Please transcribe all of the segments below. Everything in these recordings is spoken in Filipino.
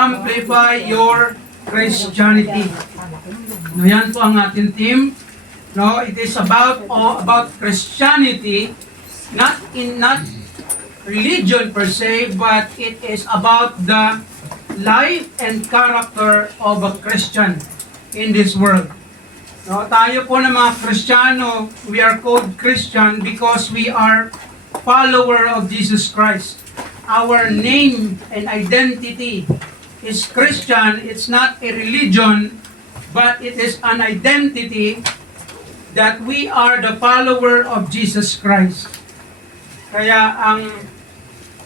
amplify your Christianity. No, yan po ang ating theme. No, it is about Christianity, not religion per se, but it is about the life and character of a Christian in this world. No, tayo po ng mga Kristiyano, we are called Christian because we are follower of Jesus Christ. Our name and identity is Christian. It's not a religion, but it is an identity that we are the follower of Jesus Christ. Kaya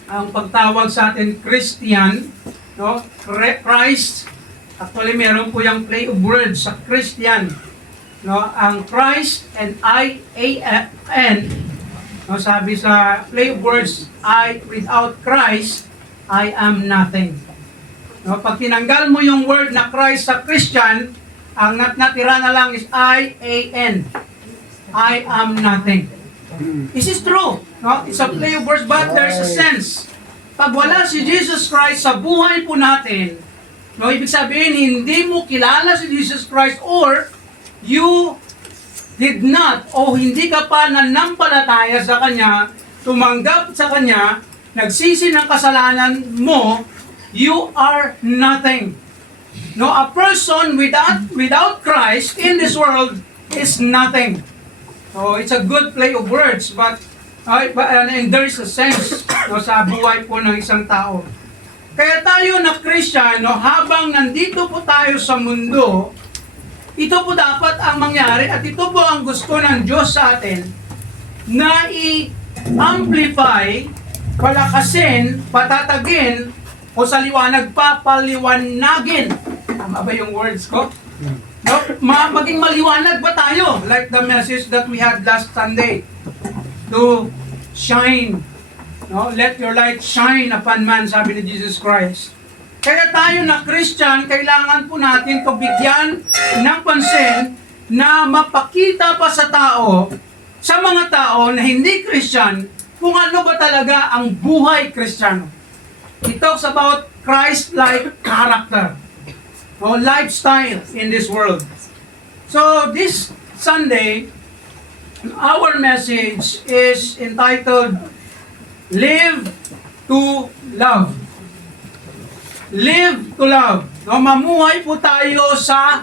ang pagtawag sa atin Christian, no, Christ, actually meron po yung play of words sa Christian. No, ang Christ and I-A-N, no, sabi sa play of words, without Christ, I am nothing. No, pag tinanggal mo yung word na Christ sa Christian, ang natira na lang is I-A-N. I am nothing. This is true. No? It's a play of words, but there's a sense. Pag wala si Jesus Christ sa buhay po natin, no, ibig sabihin, hindi mo kilala si Jesus Christ or you did not o hindi ka pa nanampalataya sa Kanya, tumanggap sa Kanya, nagsisi ng kasalanan mo, you are nothing. No, a person without Christ in this world is nothing. So it's a good play of words, but and there is a sense, no, sa buhay po ng isang tao. Kaya tayo na Kristiyano, habang nandito po tayo sa mundo, ito po dapat ang mangyari at ito po ang gusto ng Diyos sa atin na i-amplify, palakasin, patatagin, o sa liwanag papaliwanagin. Tama ba yung words ko? No? Maging maliwanag ba tayo? Like the message that we had last Sunday. To shine. No? Let your light shine upon man, sabi ni Jesus Christ. Kaya tayo na Christian, kailangan po natin ito bigyan ng pansin na mapakita pa sa tao, sa mga tao na hindi Christian, kung ano ba talaga ang buhay Kristiyano. It talks about Christ-like character or lifestyle in this world. So this Sunday, our message is entitled Live to Love. Live to love. No, mamuhay po tayo sa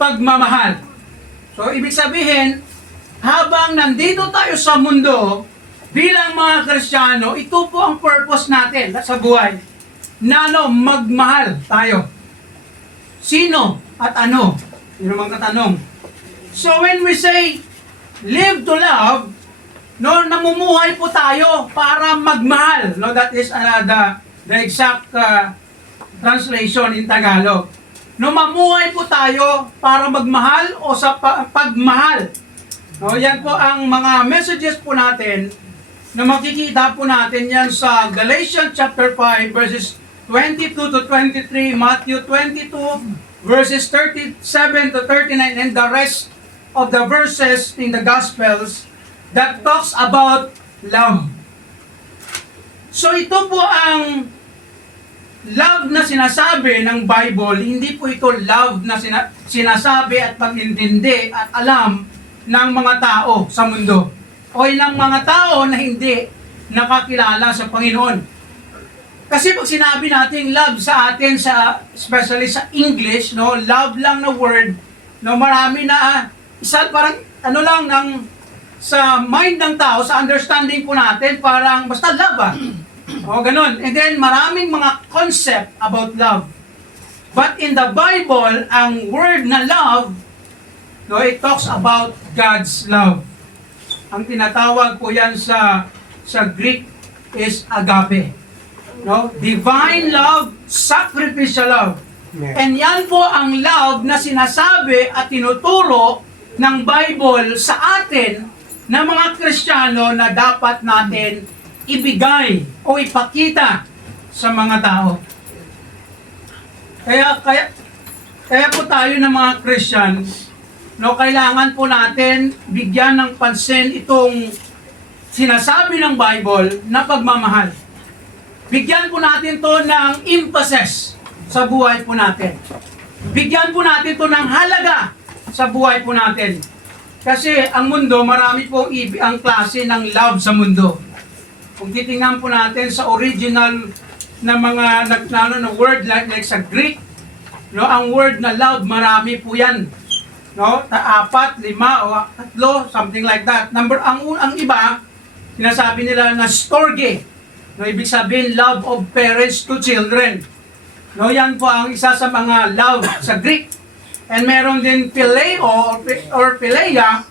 pagmamahal. So, ibig sabihin, habang nandito tayo sa mundo, bilang mga Kristiyano, ito po ang purpose natin sa buhay. Na magmahal tayo. Sino at ano? Yun naman katanong. So, when we say, live to love, no, namumuhay po tayo para magmahal. No, that is the exact translation in Tagalog. No, mamuhay po tayo para magmahal o sa pagmahal. No, yan po ang mga messages po natin na makikita po natin yan sa Galatians chapter 5 verses 22 to 23, Matthew 22 verses 37 to 39, and the rest of the verses in the Gospels that talks about love. So ito po ang love na sinasabi ng Bible, hindi po ito love na sinasabi at pag-intindi at alam ng mga tao sa mundo o ng mga tao na hindi nakakilala sa Panginoon. Kasi pag sinabi natin love sa atin, especially sa English, no, love lang na word, no, marami na parang sa mind ng tao, sa understanding po natin, parang basta love o ganun. And then maraming mga concept about love. But in the Bible, ang word na love, no, it talks about God's love. Ang tinatawag po yan sa Greek is agape. No? Divine love, sacrificial love. And yan po ang love na sinasabi at tinuturo ng Bible sa atin na mga Kristiyano na dapat natin ibigay o ipakita sa mga tao. Kaya po tayo ng mga Christian, no, kailangan po natin bigyan ng pansin itong sinasabi ng Bible na pagmamahal. Bigyan po natin to ng emphasis. sa buhay po natin. Bigyan po natin ito ng halaga sa buhay po natin. Kasi ang mundo, marami po ang klase ng love sa mundo. Kung titingnan po natin sa original na mga na word like sa Greek, no, ang word na love, marami po yan. No, 4, 5 o 3, something like that. Ang iba, sinasabi nila na storge. No, ibig sabihin love of parents to children. No, yan po ang isa sa mga love sa Greek. And meron din phileo or phileia,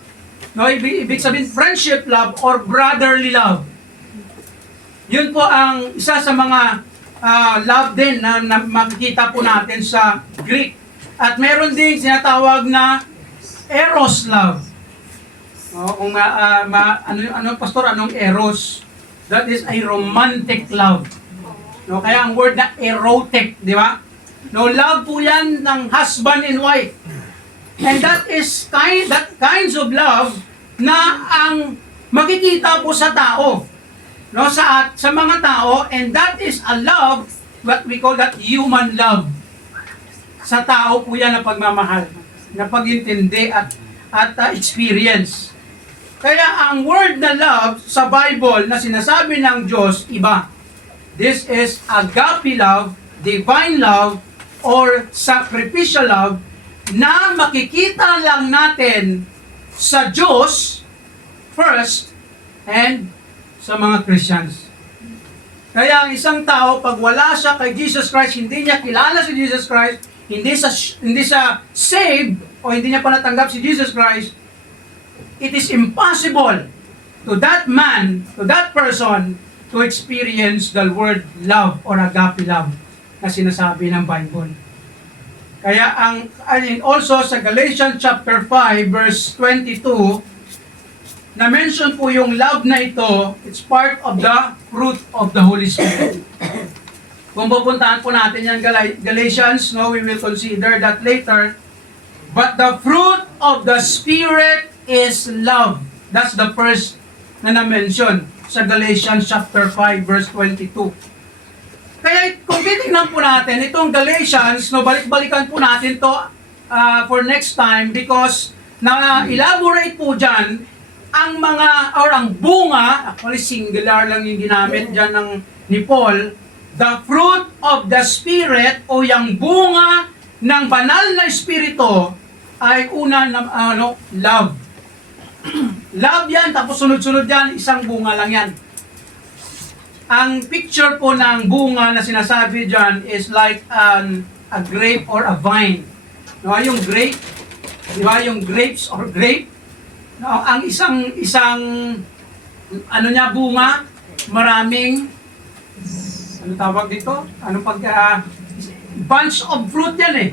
no, ibig sabihin friendship love or brotherly love. Yun po ang isa sa mga love din na makikita po natin sa Greek. At meron din sinatawag na eros love. No, kung pastor, anong eros? That is a romantic love. No, kaya ang word na erotic, di ba? No, love po yan ng husband and wife. And that kinds of love na ang makikita po sa tao. No, sa mga tao, and that is a love, what we call that human love. Sa tao po yan na pagmamahal, na pag-intindi at experience. Kaya ang word na love sa Bible na sinasabi ng Diyos, iba. This is agape love, divine love, or sacrificial love na makikita lang natin sa Diyos first and sa mga Christians. Kaya ang isang tao, pag wala siya kay Jesus Christ, hindi niya kilala si Jesus Christ, hindi siya saved, o hindi niya pa natanggap si Jesus Christ, it is impossible to that man, to that person, to experience the word love or agape love na sinasabi ng Bible. Kaya also sa Galatians chapter 5 verse 22, na-mention po yung love na ito, it's part of the fruit of the Holy Spirit. Kung pupuntahan po natin yung Galatians, no, we will consider that later. But the fruit of the Spirit is love. That's the first na na-mention sa Galatians chapter 5 verse 22. Kaya kung titignan po natin, itong Galatians, no, balik-balikan po natin to for next time because na-elaborate po dyan ang mga, or ang bunga, actually singular lang yung ginamit dyan ni Paul, the fruit of the Spirit o yung bunga ng banal na Espiritu ay una na, love. Love yan, tapos sunod-sunod yan, isang bunga lang yan. Ang picture po ng bunga na sinasabi dyan is like a grape or a vine. No, yung grape, di ba, yung grapes or grape, no, ang isang niya bunga, maraming, ano tawag dito? Bunch of fruit yan eh.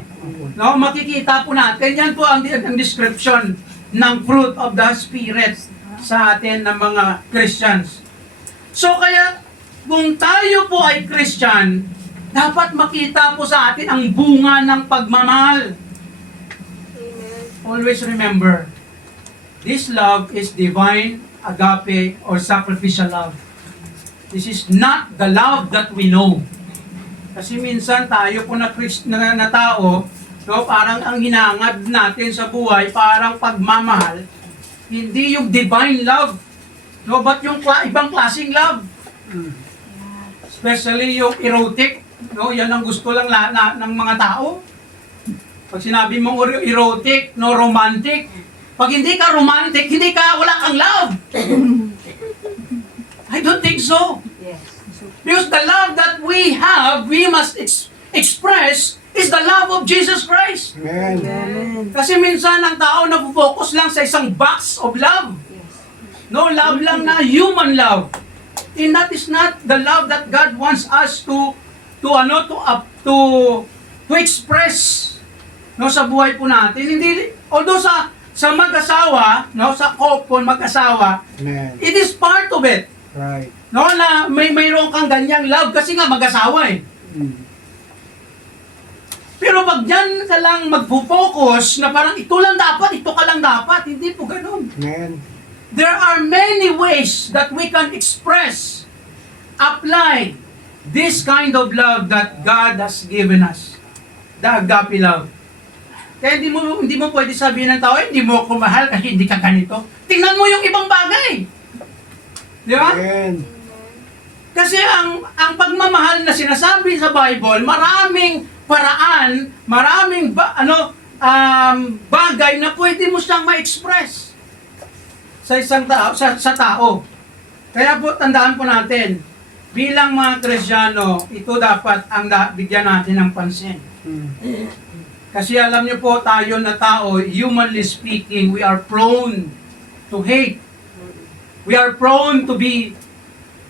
No, makikita po natin, yan po ang description ng fruit of the Spirit sa atin ng mga Christians. So kaya, kung tayo po ay Christian, dapat makita po sa atin ang bunga ng pagmamahal. Amen. Always remember, this love is divine, agape, or sacrificial love. This is not the love that we know. Kasi minsan tayo po na tao, no, parang ang hinangad natin sa buhay, parang pagmamahal, hindi yung divine love, no, but yung ibang klaseng love. Especially yung erotic, no, yan ang gusto lang ng mga tao. Pag sinabi mong erotic, no, romantic, pag hindi ka romantic, wala kang love. I don't think so. Yes. Because the love that we have, we must express is the love of Jesus Christ. Amen. Amen. Kasi minsan ang tao nag-focus lang sa isang box of love. No, love lang na human love. And that is not the love that God wants us to express, no, sa buhay po natin. Hindi, although sa mag-asawa, no, sa couple mag-asawa, Amen. it is part of it. Right. No, na mayroon kang ganyang love kasi nga mag-asawa eh. Pero pag dyan ka lang mag-focus na parang ito lang dapat, ito ka lang dapat, hindi po ganun. Amen. There are many ways that we can express, apply this kind of love that God has given us. the agape love. Kaya hindi mo pwede sabihin ng tao, hindi mo ako mahal kasi hindi ka ganito. Tingnan mo yung ibang bagay. Di ba? Amen. Kasi ang pagmamahal na sinasabi sa Bible, maraming paraan, maraming bagay na pwede mo siyang ma-express sa isang tao, sa tao. Kaya po tandaan po natin, bilang mga Kristiyano, ito dapat ang bigyan natin ng pansin. Kasi alam niyo po, tayo na tao, humanly speaking, we are prone to hate. We are prone to be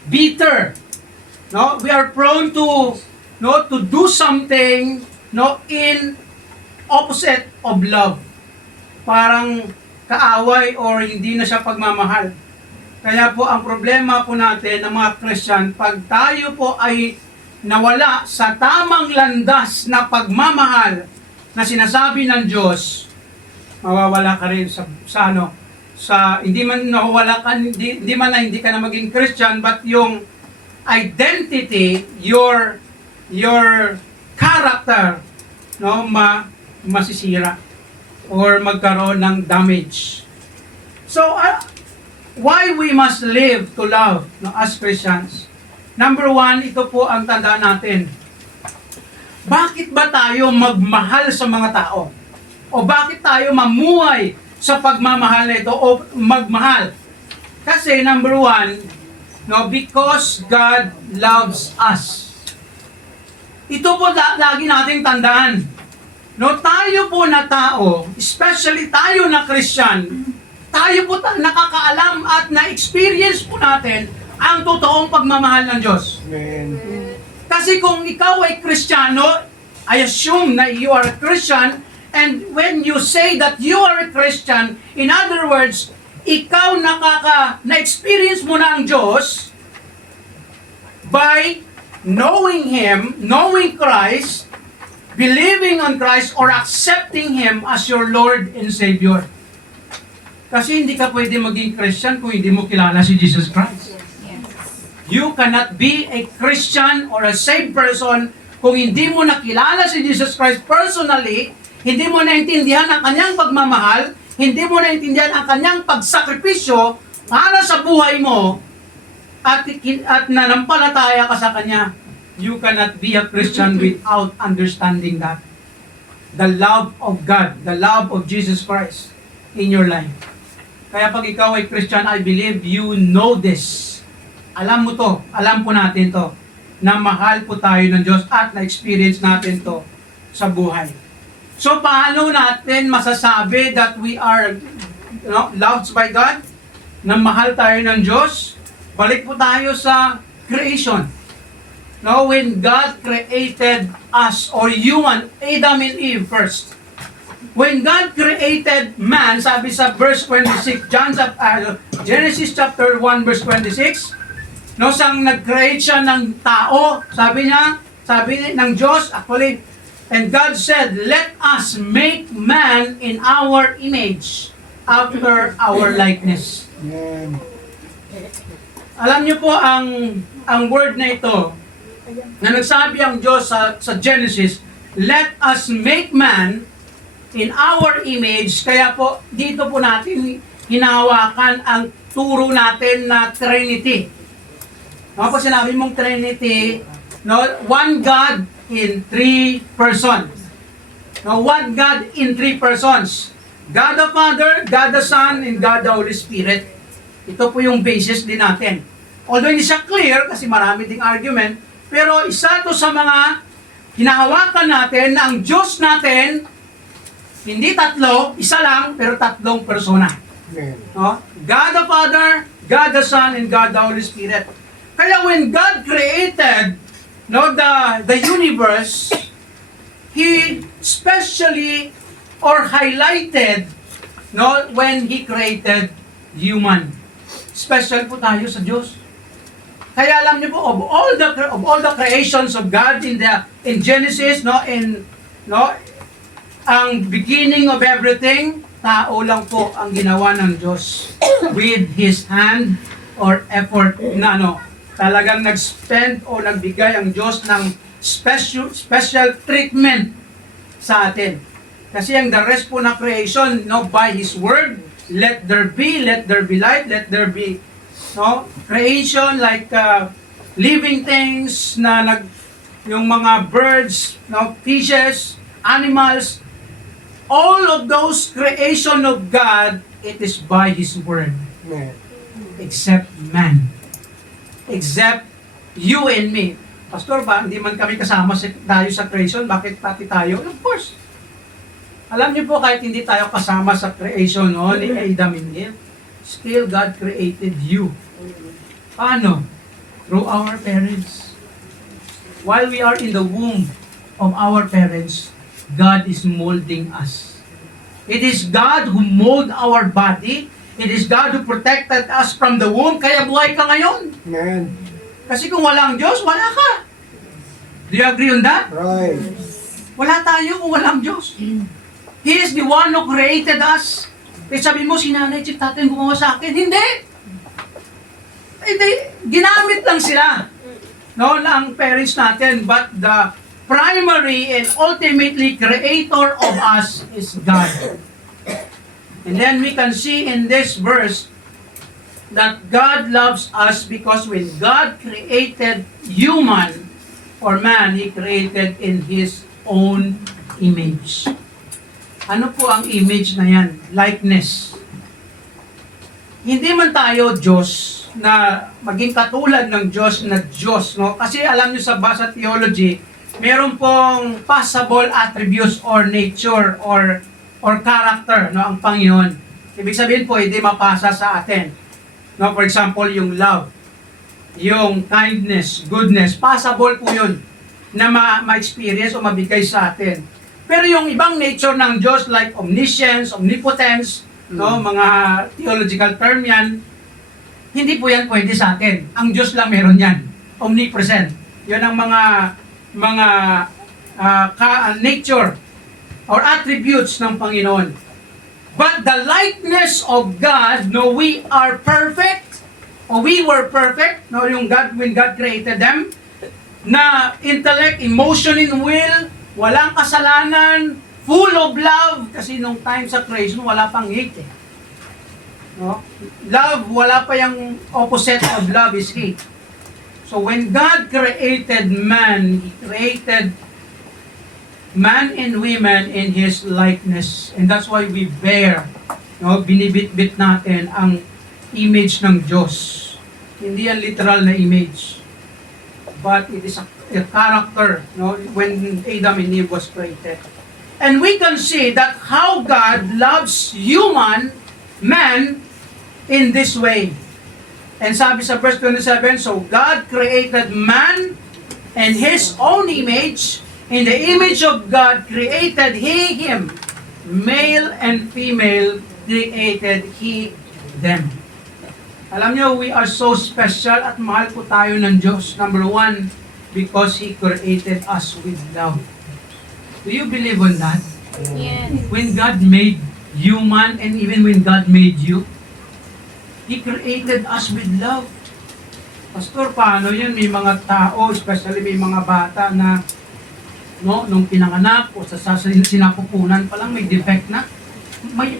bitter. No? We are prone to do something in opposite of love. Parang kaaway or hindi na siya pagmamahal. Kaya po ang problema po natin ng mga Christian, pag tayo po ay nawala sa tamang landas na pagmamahal na sinasabi ng Diyos, mawawala ka rin hindi man nawawala ka, hindi ka na maging Christian, but yung identity, your character, masisira or magkaroon ng damage. So, why we must live to love as Christians? Number one, ito po ang tandaan natin. Bakit ba tayo magmahal sa mga tao? O bakit tayo mamuhay sa pagmamahal na ito o magmahal? Kasi number one, because God loves us. Ito po lagi nating tandaan. Tayo po na tao, especially tayo na Christian, tayo po nakakaalam at na-experience po natin ang totoong pagmamahal ng Diyos. Amen. Kasi kung ikaw ay Kristiyano, I assume na you are a Christian, and when you say that you are a Christian, in other words, ikaw na-experience mo na ang Diyos by knowing Him, knowing Christ, believing on Christ, or accepting Him as your Lord and Savior. Kasi hindi ka pwede maging Christian kung hindi mo kilala si Jesus Christ. You cannot be a Christian or a saved person kung hindi mo nakilala si Jesus Christ personally, hindi mo naintindihan ang kanyang pagmamahal, hindi mo naintindihan ang kanyang pagsakripisyo para sa buhay mo, at nanampalataya ka sa kanya. You cannot be a Christian without understanding that. The love of God, the love of Jesus Christ in your life. Kaya pag ikaw ay Christian, I believe you know this. Alam mo to, alam po natin to, na mahal po tayo ng Diyos at na-experience natin to sa buhay. So, paano natin masasabi that we are loved by God? Na mahal tayo ng Diyos? Balik po tayo sa creation. When God created us, or human, Adam and Eve first. When God created man, sabi sa verse 26, Genesis chapter 1 verse 26, sang nag-create siya ng tao, sabi ng Diyos, actually, and God said, let us make man in our image, after our likeness. Amen. Alam niyo po ang word na ito, na nagsabi ang Diyos sa Genesis, let us make man in our image. Kaya po, dito po natin hinahawakan ang turo natin na Trinity. Po sinabi mong Trinity, one God in three persons. One God in three persons. God the Father, God the Son, and God the Holy Spirit. Ito po yung basis din natin. Although hindi siya clear, kasi marami ding argument, pero isa to sa mga hinahawakan natin na ang Diyos natin, hindi tatlo, isa lang, pero tatlong persona. Amen. God the Father, God the Son, and God the Holy Spirit. Kaya when God created the universe, He specially or highlighted when He created human. Special po tayo sa Diyos. Kaya alam niyo po, of all the creations of God in Genesis, ang beginning of everything, tao lang po ang ginawa ng Diyos with His hand or effort na talagang nag-spend o nagbigay ang Diyos ng special treatment sa atin. Kasi ang the rest po na creation, no, by His word, let there be light, let there be, no, creation like living things na yung mga birds, no, fishes, animals, all of those creation of God, it is by His word. Except man. Except you and me. Pastor, ba, hindi man kami kasama tayo sa creation, bakit pati tayo? Of course. Alam niyo po, kahit hindi tayo kasama sa creation, no, ni Adam and Eve, still God created you. Paano? Through our parents. While we are in the womb of our parents, God is molding us. It is God who mold our body. It is God who protected us from the womb. Kaya buhay ka ngayon. Amen. Kasi kung walang Diyos, wala ka. Do you agree on that? Right. Wala tayo kung walang Diyos. He is the one who created us. Eh sabi mo, si nanay, si tatay gumawa sa akin. Hindi. Hindi. Ginamit lang sila. No, ang parents natin. But the primary and ultimately creator of us is God. And then we can see in this verse that God loves us because when God created human or man, He created in His own image. Ano po ang image na yan? Likeness. Hindi man tayo Diyos na maging katulad ng Diyos na Diyos, no? Kasi alam niyo sa basa theology, meron pong possible attributes or nature or character, no, ang Panginoon. Ibig sabihin po, hindi mapasa sa atin. No, for example, yung love, yung kindness, goodness, possible po yun na ma-experience o mabigay sa atin. Pero yung ibang nature ng Diyos like omniscience, omnipotence, no, mga theological term yan, hindi po yan pwede sa atin. Ang Diyos lang meron yan. Omnipresent. Yun ang mga nature or attributes ng Panginoon. But the likeness of God, no, we are perfect, or we were perfect, no, yung God, when God created them, na intellect, emotion, and will, walang kasalanan, full of love, kasi nung time sa creation, wala pang hate eh. No? Love, wala pa yung opposite of love is hate. So when God created man, He created man and women in His likeness. And that's why we bear, no, binibit-bit natin ang image ng Diyos. Hindi yan literal na image. But it is a character, no, when Adam and Eve was created. And we can see that how God loves man, in this way. And sabi sa verse 27, so God created man in His own image. In the image of God created He him. Male and female created He them. Alam niyo, we are so special at mahal po tayo ng Diyos. Number one, because He created us with love. Do you believe on that? Yes. When God made human and even when God made you, He created us with love. Pastor, paano yun? May mga tao, especially may mga bata na, no, nung pinanganak o sa sinapupunan pa lang may defect na. May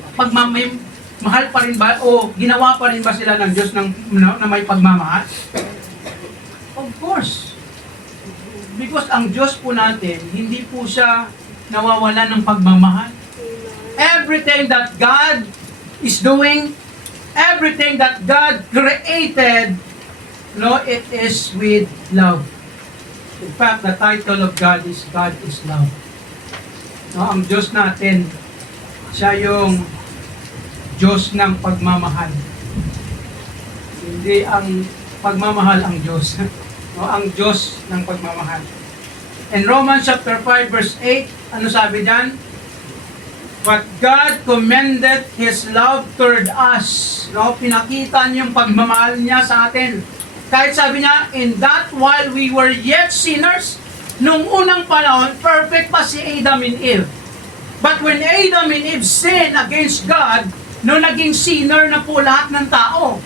mahal pa rin ba o ginawa pa rin ba sila ng Diyos na may pagmamahal? Of course. Because ang Diyos po natin, hindi po siya nawawala ng pagmamahal. Everything that God is doing, everything that God created, no, it is with love. In fact, the title of God is Love. No, ang Diyos natin, siya yung Diyos ng pagmamahal. Hindi ang pagmamahal ang Diyos. No, ang Diyos ng pagmamahal. In Romans chapter 5 verse 8, ano sabi diyan? But God commended His love toward us. No, pinakita niya yung pagmamahal niya sa atin. Kahit sabi niya, in that while we were yet sinners, nung unang panahon, perfect pa si Adam and Eve. But when Adam and Eve sinned against God, no, naging sinner na po lahat ng tao.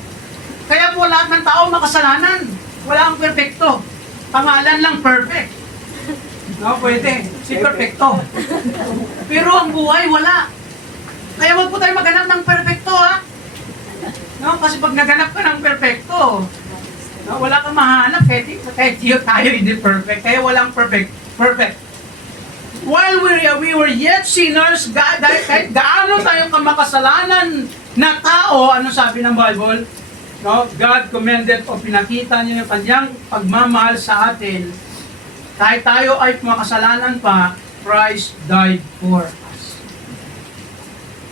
Kaya po lahat ng tao makasalanan. Wala ang perfecto. Pangalan lang perfect. No, pwede. Si perfecto. Pero ang buhay, wala. Kaya wag po tayo maghanap ng perfecto, ha? No? Kasi pag naghanap ka ng perfecto, no, wala kang mahanap. Kahit tayo hindi perfect. Kaya walang perfect. While we were yet sinners, kahit gaano tayong kamakasalanan na tao, ano sabi ng Bible? No? God commended o pinakita niya yung kanyang pagmamahal sa atin. Kahit tayo ay makasalanan pa, Christ died for us.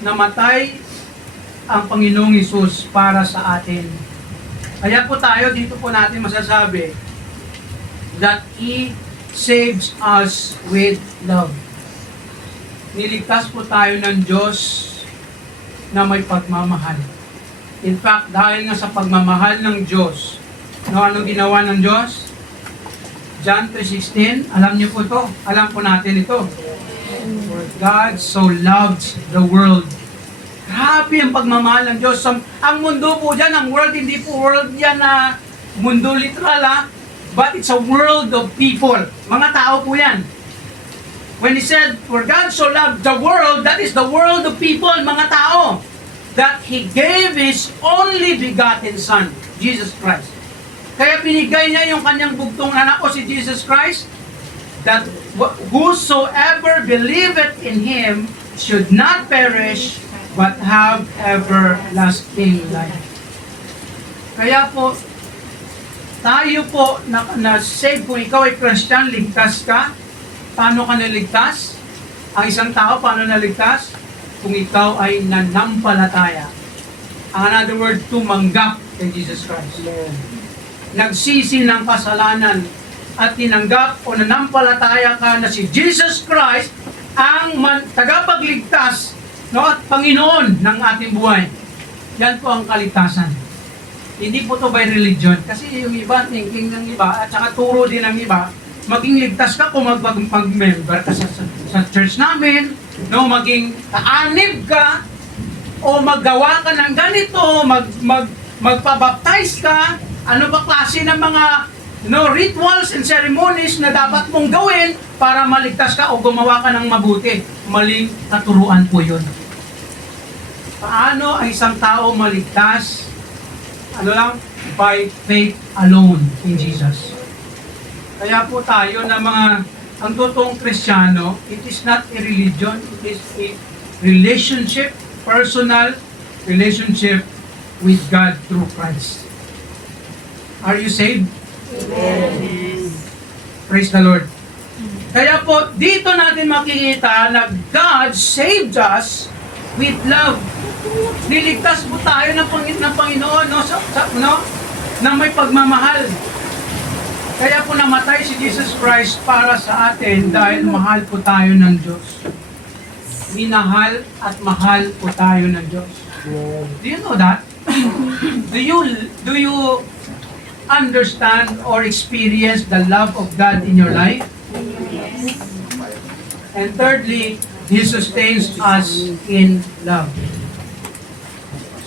Namatay ang Panginoong Hesus para sa atin. Kaya po tayo, dito po natin masasabi that He saves us with love. Niligtas po tayo ng Diyos na may pagmamahal. In fact, dahil nga sa pagmamahal ng Diyos, no, anong ginawa ng Diyos? John 3:16, alam niyo po ito, alam po natin ito. For God so loved the world. Grabe ang pagmamahal ng Diyos. Ang mundo po dyan, ang world, hindi po world yan na mundo literal, ha? But it's a world of people. Mga tao po yan. When He said, for God so loved the world, that is the world of people, mga tao, that He gave His only begotten Son, Jesus Christ. Kaya binigay niya yung kanyang bugtong anak o si Jesus Christ, that whosoever believeth in Him should not perish, but have everlasting life. Kaya po, tayo po na-save, kung ikaw ay Christian, ligtas ka. Paano ka naligtas? Ang isang tao, paano naligtas? Kung ikaw ay nanampalataya. Another word, tumanggap kay Jesus Christ. Nagsisi ng kasalanan at tinanggap o nanampalataya ka na si Jesus Christ ang tagapagligtas, no, at Panginoon ng ating buhay. Yan po ang kaligtasan. Hindi po to by religion. Kasi yung iba, thinking ng iba, at saka turo din ng iba, maging ligtas ka kung mag-member ka sa church namin, no, maging kaanib ka, o maggawa ka ng ganito, magpabaptize ka, ano ba klase ng mga rituals and ceremonies na dapat mong gawin para maligtas ka o gumawa ka ng mabuti. Maling katuruan po yun. Paano ang isang tao maligtas? Ano lang? By faith alone in Jesus. Kaya po tayo na ang totoong Kristiyano, it is not a religion, it is a relationship, personal relationship with God through Christ. Are you saved? Yes. Praise the Lord. Kaya po, dito natin makikita na God saved us with love. Niligtas po tayo ng Panginoon, na may pagmamahal. Kaya po namatay si Jesus Christ para sa atin dahil mahal po tayo ng Diyos. Minahal at mahal po tayo ng Diyos. Do you know that? Do you understand or experience the love of God in your life? Yes. And thirdly, He sustains us in love.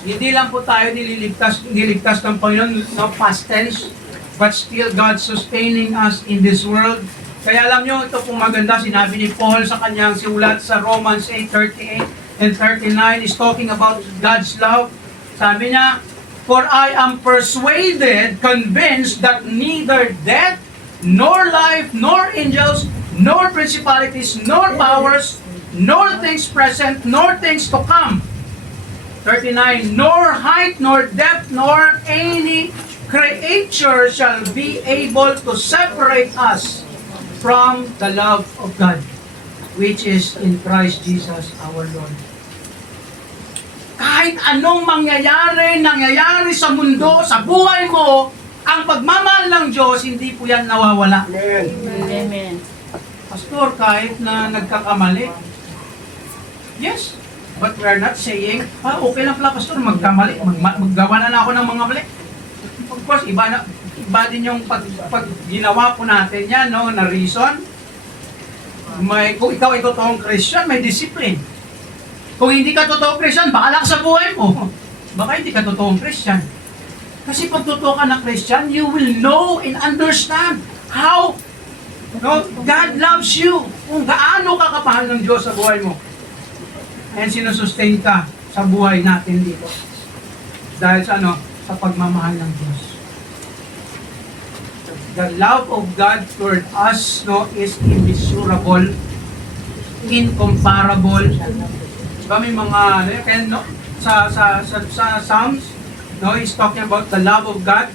Hindi lang po tayo niligtas ng Panginoon, no, past tense, but still God sustaining us in this world. Kaya alam nyo, ito pong maganda, sinabi ni Paul sa kanyang siulat sa Romans 8:38 and 39 is talking about God's love. Sabi niya, for I am persuaded, convinced that neither death, nor life, nor angels, nor principalities, nor powers, nor things present, nor things to come. 39, nor height, nor depth, nor any creature shall be able to separate us from the love of God, which is in Christ Jesus our Lord. Kahit anong nangyayari sa mundo, sa buhay mo, ang pagmamahal ng Diyos, hindi po yan nawawala. Amen. Pastor, kahit na nagkakamali, yes, but we are not saying, okay lang pala, Pastor, magkamali, maggawa na ako ng mga mali. Of course, iba din yung pag ginawa po natin yan, no, na reason. Kung ikaw ay totoong Christian, may discipline. Kung hindi ka totoong Christian, bahala ka sa buhay mo. Baka hindi ka totoong Christian. Kasi pag totoo ka na Christian, you will know and understand how God loves you. kung gaano ka kapahal ng Diyos sa buhay mo. And sinusustain ka sa buhay natin dito. Dahil sa ano? Sa pagmamahal ng Diyos. The love of God toward us, no, is immeasurable, incomparable. Diba may mga, kaya, no, sa Psalms, no, he's talking about the love of God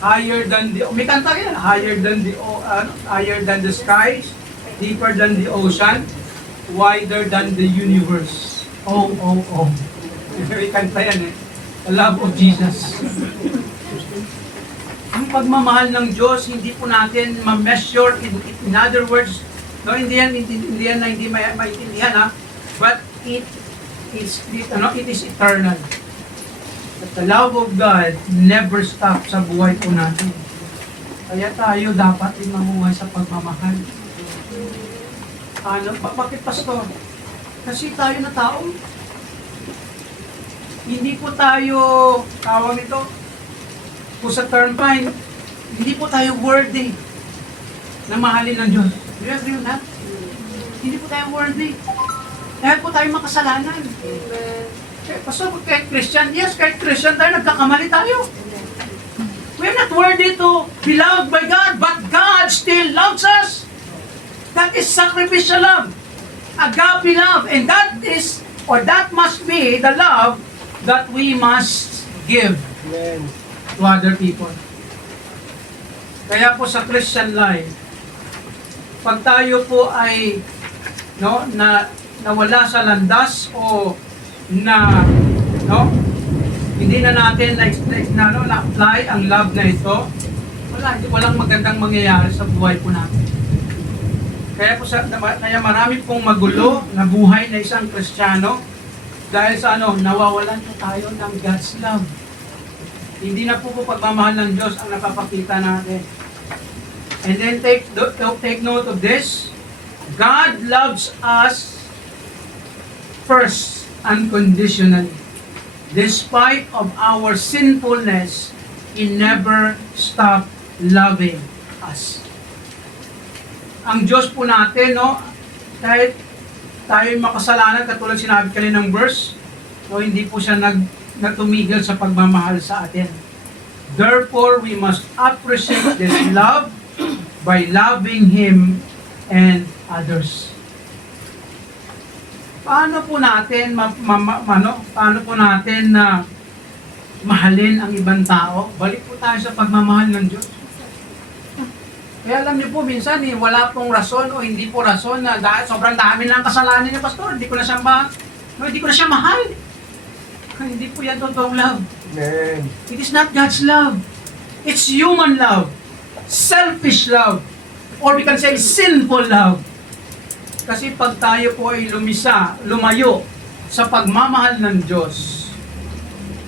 higher than the, may kanta yan, higher than the skies, deeper than the ocean, wider than the universe. Oh, oh, oh. May kanta yan eh. The love of Jesus. Ang pagmamahal ng Diyos, hindi po natin ma-measure. In other words, no, hindi yan na hindi maintindihan, ha? But it is eternal. But the love of God never stops sa buhay po natin. Kaya tayo dapat din mamuhay sa pagmamahal. Bakit, Pastor? Kasi tayo na tao. Hindi po tayo, tawag nito, kung sa term pa, hindi po tayo worthy na mahalin ng Diyos. Do you agree with that? Hindi po tayo worthy. Dahil po tayo makasalanan. Pastor, kahit Christian, yes, kahit Christian tayo, nagkakamali tayo. We're not worthy to be loved by God, but God still loves us. That is sacrificial love. Agape love. And that must be the love that we must give to other people. Kaya po sa Christian life, pag tayo po ay nawala sa landas o hindi na natin na-apply ang love na ito, walang magandang mangyayari sa buhay po natin. Kaya marami pong magulo na buhay na isang Kristiyano dahil sa nawawalan po tayo ng God's love. Hindi na po pagmamahal ng Diyos ang napapakita natin. And then take note of this. God loves us first, unconditionally. Despite of our sinfulness, He never stopped loving us. Ang Diyos po natin, kahit tayo makasalanan, katulad sinabi kanina ng verse, hindi po siya nagtumigil sa pagmamahal sa atin. Therefore, we must appreciate this love by loving Him and others. Paano po natin mahalin ang ibang tao? Balik po tayo sa pagmamahal ng Diyos. Kaya alam niyo po, minsan wala pong rason o hindi po rason na dahil sobrang dami ng kasalanan ni Pastor, hindi ko na siya mahal. Hindi po yan totoong love. Amen. It is not God's love. It's human love. Selfish love. Or we can say sinful love. Kasi pag tayo po ay lumayo sa pagmamahal ng Diyos,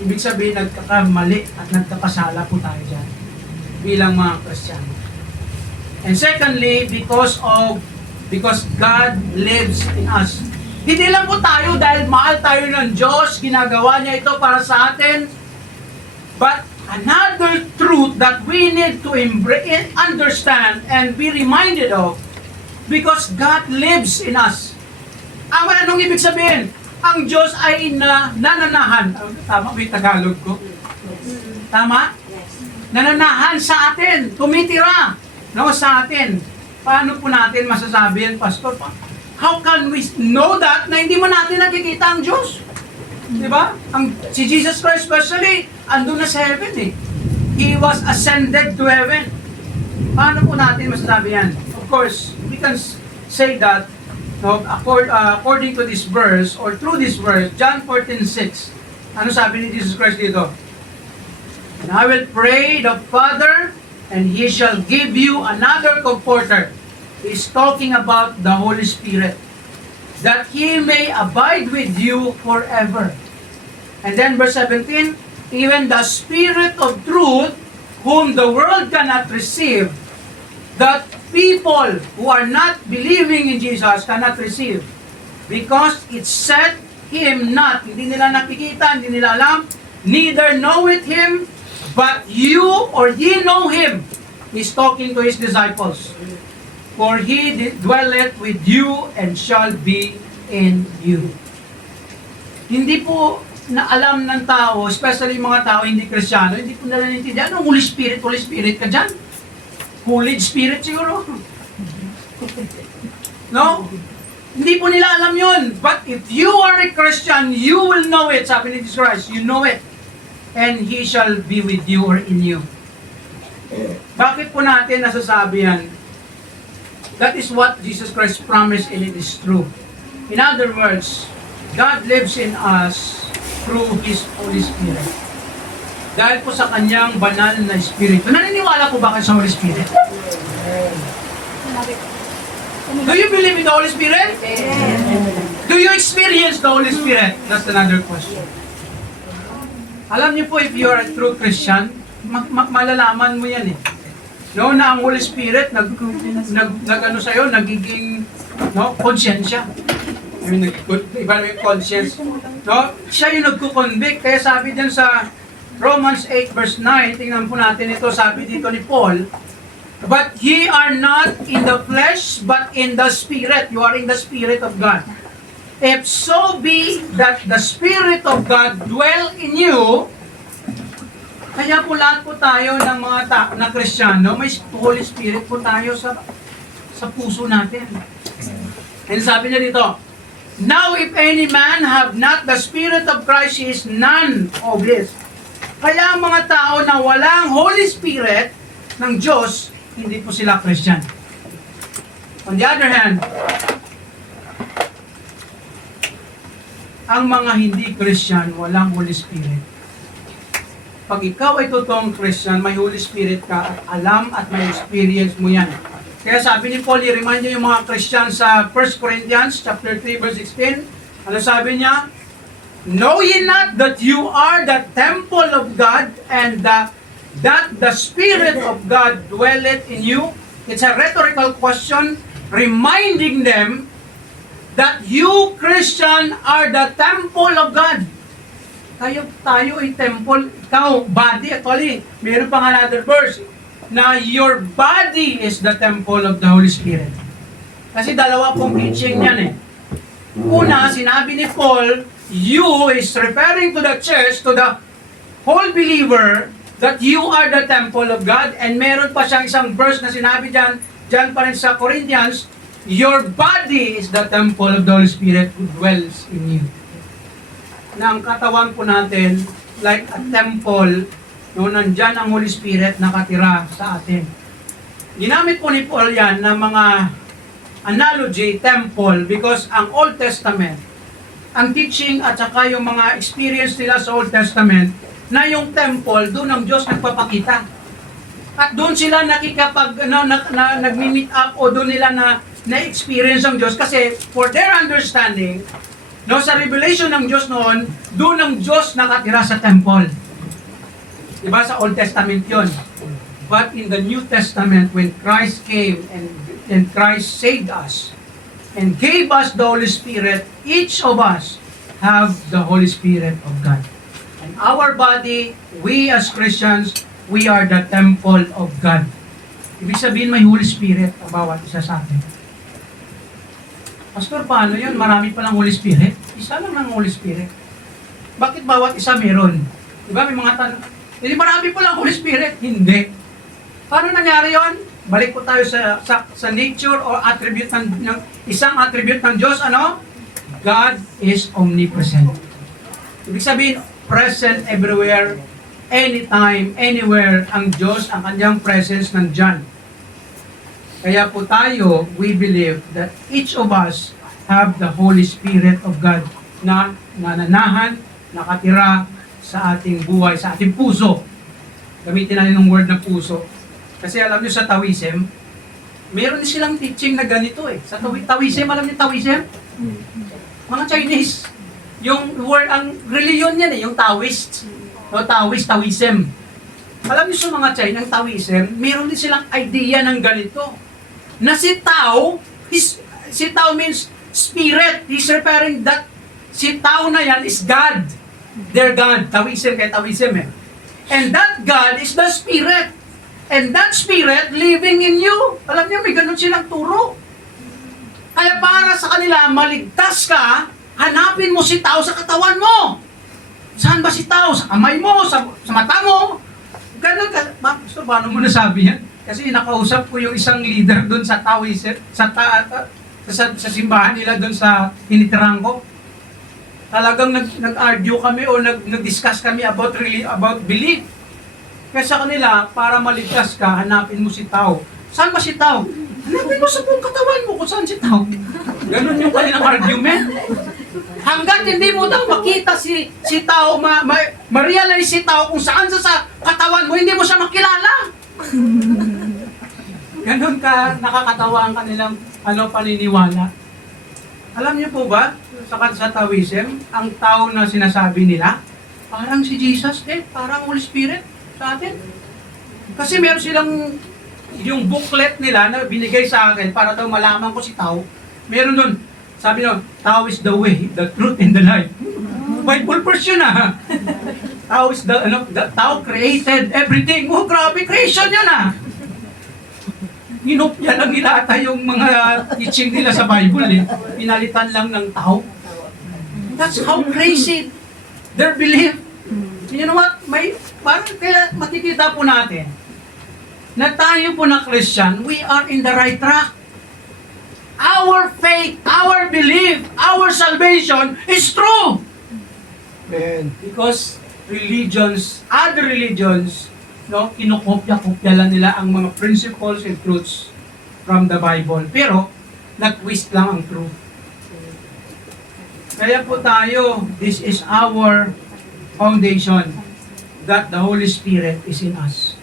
ibig sabihin nagkakamali at nagkakasala po tayo dyan bilang mga Kristiyano. And secondly, because God lives in us. Hindi lang po tayo dahil mahal tayo ng Diyos, ginagawa niya ito para sa atin. But another truth that we need to understand and be reminded of, because God lives in us. Anong ibig sabihin? Ang Diyos ay nananahan. Tama ba yung Tagalog ko? Tama? Nananahan sa atin, tumitira sa atin. Paano po natin masasabi yan, Pastor? How can we know that na hindi mo natin nakikita ang Diyos? Diba? Si Jesus Christ especially, andun na sa heaven eh. He was ascended to heaven. Paano po natin masasabi yan? Of course, we can say that according to this verse, or through this verse, John 14:6. Ano sabi ni Jesus Christ dito? And I will pray the Father, and He shall give you another comforter. He's talking about the Holy Spirit, that He may abide with you forever. And then verse 17, even the Spirit of truth, whom the world cannot receive, that people who are not believing in Jesus cannot receive, because it said Him not. Hindi nila nakikita, hindi nila alam, neither knoweth Him, but you or ye know Him. He's talking to His disciples. For He dwelleth with you and shall be in you. Hindi po na alam ng tao, especially mga tao hindi Kristiyano, hindi po nila naintindihan. Anong Holy Spirit ka dyan? Holy Spirit siguro. No? Hindi po nila alam yun. But if you are a Christian, you will know it. Sabi ni Jesus Christ, you know it. And He shall be with you or in you. Bakit po natin nasasabi yan? That is what Jesus Christ promised and it is true. In other words, God lives in us through His Holy Spirit. Dahil po sa Kanyang banal na Espiritu. Naniniwala po ba kayo sa Holy Spirit? Do you believe in the Holy Spirit? Do you experience the Holy Spirit? That's another question. Alam niyo po, if you are a true Christian, malalaman mo yan eh. No, na ang Holy Spirit ano sa'yo, nagiging konsyensya. I mean, iba na yung conscience. No? Siya yung nagko-convict. Kaya sabi din sa Romans 8 verse 9, tingnan po natin ito, sabi dito ni Paul, but ye are not in the flesh, but in the Spirit. You are in the Spirit of God. If so be that the Spirit of God dwell in you, kaya po lahat po tayo ng mga na Kristiyano, may Holy Spirit po tayo sa puso natin. And sabi niya dito, now if any man have not the Spirit of Christ, he is none of his. Kaya ang mga tao na walang Holy Spirit ng Diyos, hindi po sila Christian. On the other hand, ang mga hindi Christian, walang Holy Spirit. Pag ikaw ay totoong Christian, may Holy Spirit ka at alam at may experience mo yan. Kaya sabi ni Paul, i-remind niyo yung mga Christian sa 1 Corinthians chapter 3 verse 16. Ano sabi niya? Know ye not that you are the temple of God and that the Spirit of God dwelleth in you? It's a rhetorical question reminding them that you, Christian, are the temple of God. Tayo ay temple. Ikaw, body, actually, meron pa nga another verse, na your body is the temple of the Holy Spirit. Kasi dalawa pong teaching yan eh. Una, sinabi ni Paul, you is referring to the church, to the whole believer, that you are the temple of God. And meron pa siyang isang verse na sinabi dyan pa rin sa Corinthians, your body is the temple of the Holy Spirit who dwells in you. Na ang katawan po natin, like a temple, no, nandyan ang Holy Spirit nakatira sa atin. Ginamit po ni Paul yan ng mga analogy, temple, because ang Old Testament, ang teaching at saka yung mga experience nila sa Old Testament, na yung temple, doon ang Diyos nagpapakita. At doon sila nag-meet up o doon nila na-experience ang Diyos kasi for their understanding, no, sa revelation ng Diyos noon, doon ang Diyos nakatira sa temple. Diba sa Old Testament yon? But in the New Testament, when Christ came and Christ saved us and gave us the Holy Spirit, each of us have the Holy Spirit of God. And our body, we as Christians, we are the temple of God. Ibig sabihin may Holy Spirit ang bawat isa sa atin. Pastor, paano yun? Marami palang Holy Spirit? Isa lang ng Holy Spirit. Bakit bawat isa meron? Diba may mga tanong, hindi marami palang Holy Spirit? Hindi. Paano nangyari yon? Balik po tayo sa nature or attribute ng isang attribute ng Diyos, ano? God is omnipresent. Ibig sabihin, present everywhere, anytime, anywhere, ang Diyos, ang kanyang presence nandyan. Kaya po tayo, we believe that each of us have the Holy Spirit of God na nananahan, nakatira sa ating buhay, sa ating puso. Gamitin natin yung word na puso. Kasi alam niyo sa Taoism, meron silang teaching na ganito eh. Sa Taoism, alam niyo Taoism? Mga Chinese. Yung word, ang religion yan eh, yung Taoist. No, Taoism. Alam niyo sa mga China, ang Taoism, meron din silang idea ng ganito. Na si Tao means spirit. He's referring that si Tao na yan is God. Their God. Taoism, kaya Taoism eh. And that God is the Spirit. And that Spirit living in you. Alam niyo, may ganun silang turo. Kaya para sa kanila, maligtas ka, hanapin mo si tao sa katawan mo. Saan ba si tao? Sa kamay mo? Sa mata mo? Ganun ka. So, paano mo nasabi yan? Kasi nakausap ko yung isang leader doon sa Taoism, sa simbahan nila doon sa tinitirang ko. Talagang nag-argue kami o nag-discuss kami about belief. Kaya sa kanila, para maligtas ka, hanapin mo si tao. Saan ba si tao? Hanapin mo sa buong katawan mo kung saan si tao. Ganun yung kanilang argument. Hanggat hindi mo daw makita si tao, ma-realize si tao kung saan sa katawan mo, hindi mo siya makilala. Ganun ka, nakakatawa ang kanilang paniniwala. Alam niyo po ba, sa Taoism, ang tao na sinasabi nila, parang si Jesus parang Holy Spirit sa atin. Kasi meron silang yung booklet nila na binigay sa akin para daw malaman ko si Tao. Meron doon, sabi nyo, Tao is the way, the truth, and the life. Bible verse yun Tao is Tao created everything. Oh, grabe, creation yun Hinopya lang nila ata yung mga teaching nila sa Bible Pinalitan lang ng Tao. That's how crazy their belief. You know what? Parang kaya makikita po natin na tayo po na Christian, we are in the right track. Our faith, our belief, our salvation is true. Because other religions, kinukopya-kopya lang nila ang mga principles and truths from the Bible. Pero, nag-twist lang ang truth. Kaya po tayo, this is our foundation that the Holy Spirit is in us.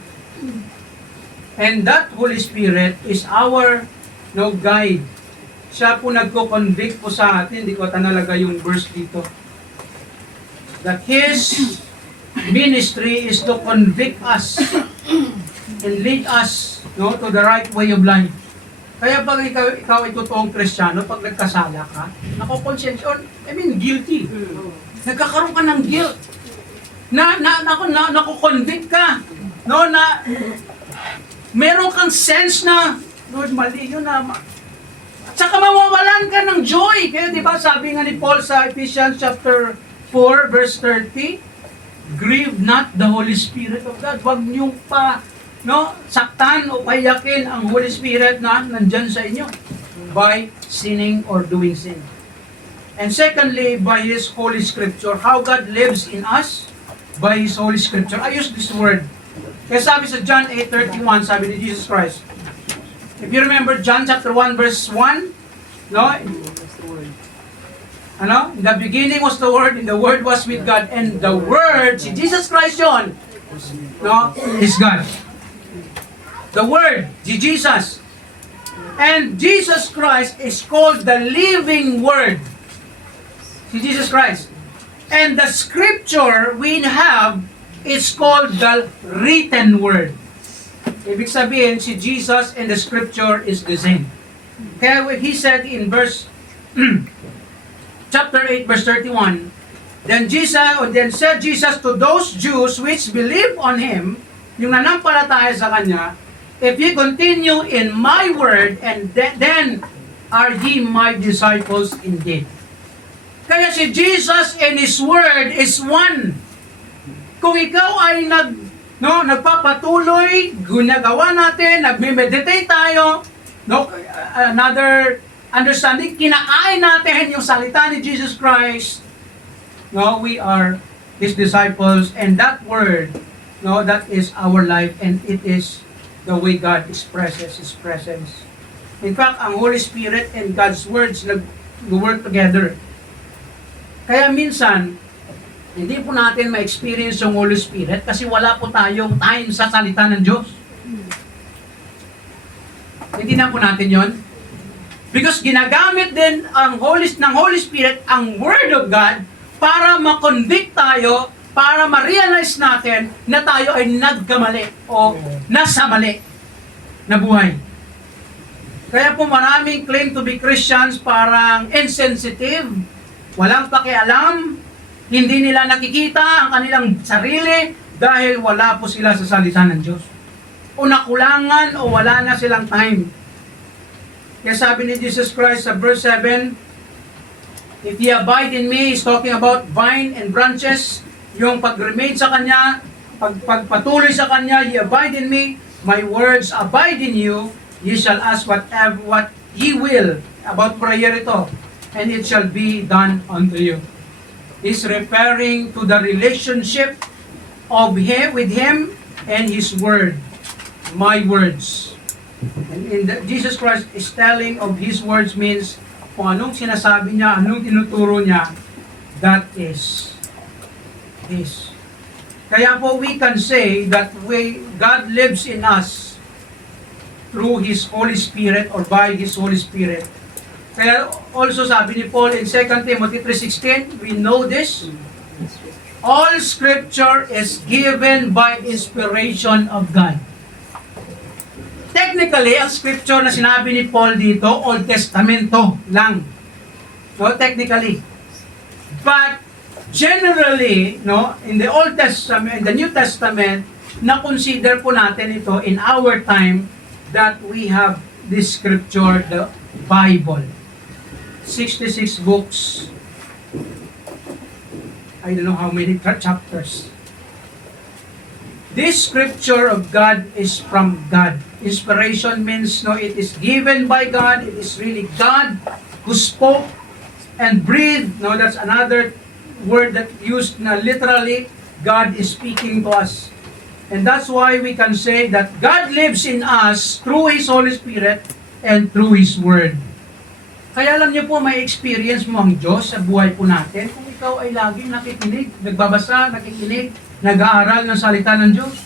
And that Holy Spirit is our guide. Siya po nagko-convict po sa atin. Hindi ko tanalaga yung verse dito. That His ministry is to convict us and lead us to the right way of life. Kaya pag ikaw ay totoong Kristiyano, pag nagkasala ka, guilty. Nagkakaroon ka ng guilt. Nakukonvict ka. Na meron kang sense na, Lord, mali yun At saka mawawalan ka ng joy. Kaya di ba sabi nga ni Paul sa Ephesians chapter 4 verse 30, grieve not the Holy Spirit of God. Huwag niyong saktan o payakin ang Holy Spirit na nandyan sa inyo by sinning or doing sin. And secondly, by His Holy Scripture. How God lives in us? By His Holy Scripture. I use this word. Kaya sabi sa John 8:31, sabi ni Jesus Christ. If you remember John chapter 1 verse 1, in the beginning was the Word, and the Word was with God, and the Word, si Jesus Christ yun, is God. The Word, si Jesus. And Jesus Christ is called the living Word. Si Jesus Christ. And the Scripture we have is called the written Word. Ibig sabihin, si Jesus and the Scripture is the same. Kaya He said in verse chapter 8 verse 31, then said Jesus to those Jews which believe on Him, yung nanampalataya sa Kanya, if ye continue in my word, and then are ye my disciples indeed. Kaya si Jesus and His word is one. Kung ikaw ay nagpapatuloy, ginagawa natin, nagme-meditate tayo, another understanding, kinakain natin yung salita ni Jesus Christ, we are His disciples, and that word, that is our life, and it is the way God expresses His presence. In fact, ang Holy Spirit and God's words nag-work together. Kaya minsan, hindi po natin ma-experience yung Holy Spirit kasi wala po tayong time sa salita ng Diyos. Hindi na po natin yon. Because ginagamit din ng Holy Spirit ang Word of God para ma-convict tayo, para ma-realize natin na tayo ay nagkamali o nasa mali na buhay. Kaya po maraming claim to be Christians parang insensitive, walang pakialam, hindi nila nakikita ang kanilang sarili dahil wala po sila sa salita ng Diyos. o nakulangan o wala na silang time. Kaya sabi ni Jesus Christ sa verse 7, if ye abide in me, he's talking about vine and branches, yung pag-remain sa Kanya, pagpatuloy sa Kanya, ye abide in me, my words abide in you, ye shall ask whatever what ye will, about prayer ito, and it shall be done unto you. He's referring to the relationship of Him, with Him and His Word, my words. And Jesus Christ is telling of His words means kung anong sinasabi niya, anong tinuturo niya, that is His. Kaya po we can say that God lives in us through His Holy Spirit or by His Holy Spirit. Kaya also sabi ni Paul in 2 Timothy 3:16, we know this, all Scripture is given by inspiration of God. Technically, ang Scripture na sinabi ni Paul dito, Old Testamento lang. No, technically. But generally, no, in the Old Testament, in the New Testament, na-consider po natin ito in our time that we have this Scripture, the Bible. 66 books. I don't know how many chapters. This Scripture of God is from God. Inspiration means, no, it is given by God. It is really God who spoke and breathed. No, that's another word that used na literally, God is speaking to us. And that's why we can say that God lives in us through His Holy Spirit and through His Word. Kaya alam niyo po, may experience mo ang Diyos sa buhay po natin kung ikaw ay laging nakikinig, nagbabasa, nakikinig, nag-aaral ng salita ng Diyos.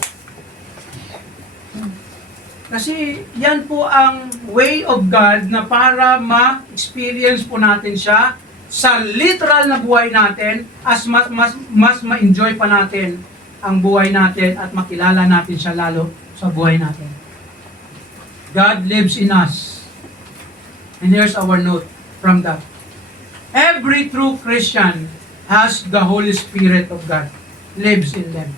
Kasi yan po ang way of God na para ma-experience po natin siya sa literal na buhay natin as mas ma-enjoy pa natin ang buhay natin at makilala natin siya lalo sa buhay natin. God lives in us. And here's our note from that. Every true Christian has the Holy Spirit of God. Lives in them.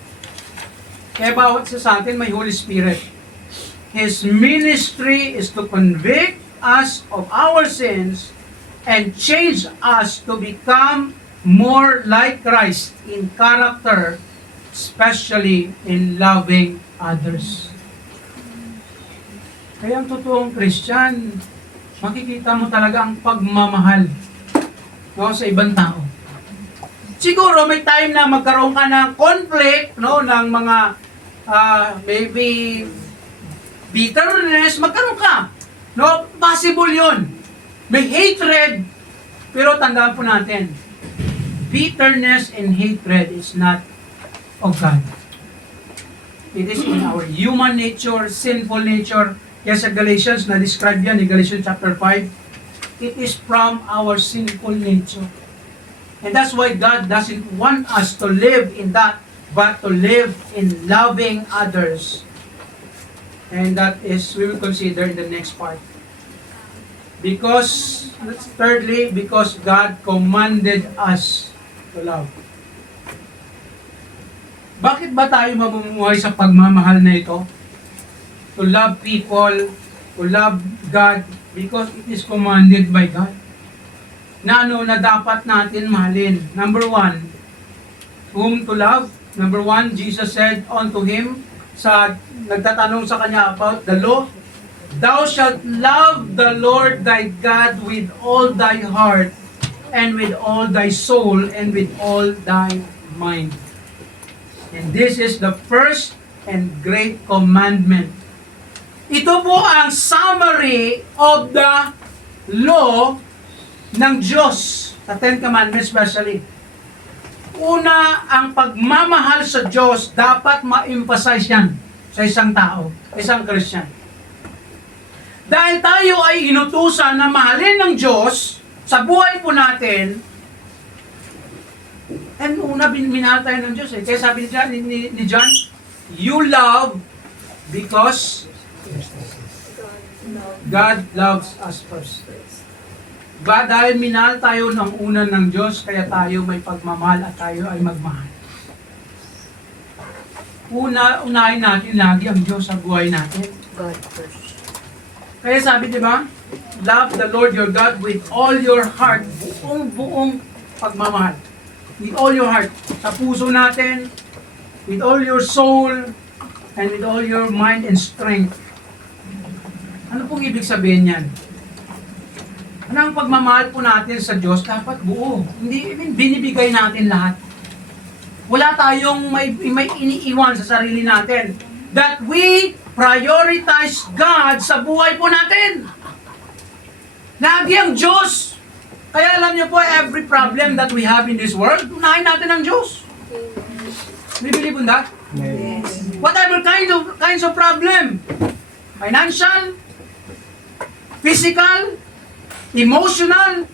Kaya bawat sa atin may Holy Spirit. His ministry is to convict us of our sins and change us to become more like Christ in character, especially in loving others. Kaya ang totoong Christian, makikita mo talaga ang pagmamahal, no, sa ibang tao. Siguro may time na magkaroon ka ng conflict, no, ng mga maybe bitterness, magkaroon ka. No, possible 'yun. May hatred, pero tandaan po natin, bitterness and hatred is not of God. It is in our human nature, sinful nature. Kaya sa Galatians, na-describe yan in Galatians chapter 5, it is from our sinful nature. And that's why God doesn't want us to live in that, but to live in loving others. And that is, we will consider in the next part. Because, thirdly, because God commanded us to love. Bakit ba tayo mamumuhay sa pagmamahal na ito? To love people, to love God, because it is commanded by God. Na dapat natin mahalin. Number 1, whom to love? Number 1, Jesus said unto him, nagtatanong sa kanya about the law, thou shalt love the Lord thy God with all thy heart, and with all thy soul, and with all thy mind. And this is the first and great commandment. Ito po ang summary of the law ng Diyos, sa Ten Commandments especially. Una, ang pagmamahal sa Diyos, dapat ma-emphasize yan sa isang tao, isang Christian. Dahil tayo ay inutusan na mahalin ng Diyos sa buhay po natin, and una, minahal tayo ng Diyos. Kaya sabi ni John, you love because God loves us first. Dahil minahal tayo ng una ng Diyos, kaya tayo may pagmamahal at tayo ay magmahal. unahin natin lagi ang Diyos sa buhay natin. God first. Kaya sabi, di ba? Love the Lord your God with all your heart. Buong pagmamahal. With all your heart. Sa puso natin, with all your soul, and with all your mind and strength. Ano pong ibig sabihin yan? Ano ang pagmamahal po natin sa Diyos? Dapat buo. Hindi, binibigay natin lahat. Wala tayong may iniiwan sa sarili natin. That we prioritize God sa buhay po natin. Lagi ang Diyos. Kaya alam niyo po, every problem that we have in this world, unahin natin ang Diyos. Do you believe in that? Yes. Whatever kinds of problem. Financial, physical, emotional,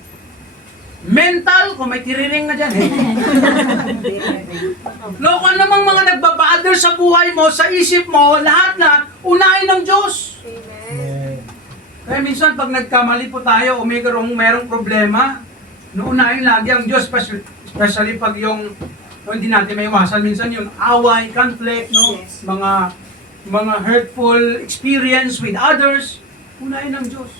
mental, kung may tiriring na dyan. No, kung namang mga nagbabother sa buhay mo, sa isip mo, lahat-lahat, unahin ng Diyos. Kaya minsan, pag nagkamali po tayo o merong problema, unahin lagi ang Diyos, especially pag yung hindi natin may iwasan. Minsan yung away, conflict, no? Yes. Mga hurtful experience with others, unahin ng Diyos.